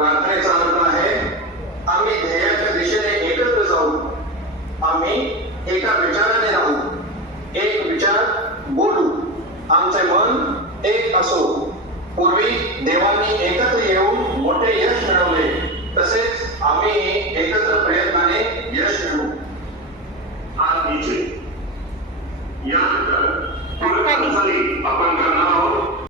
प्रार्थनेचा अर्थ आहे, आम्ही ध्येयाच्या दिशेने एकत्र जाऊ, आम्ही एका विचाराने राहू, एक विचार बोलू, आमचे मन एक असो. पूर्वी देवांनी एकत्र येऊन मोठे यश मिळवले, तसेच आम्ही एकत्र प्रयत्नाने यश मिळवू. आज नीचे यानंतर पुढील हालचाली आपण करणार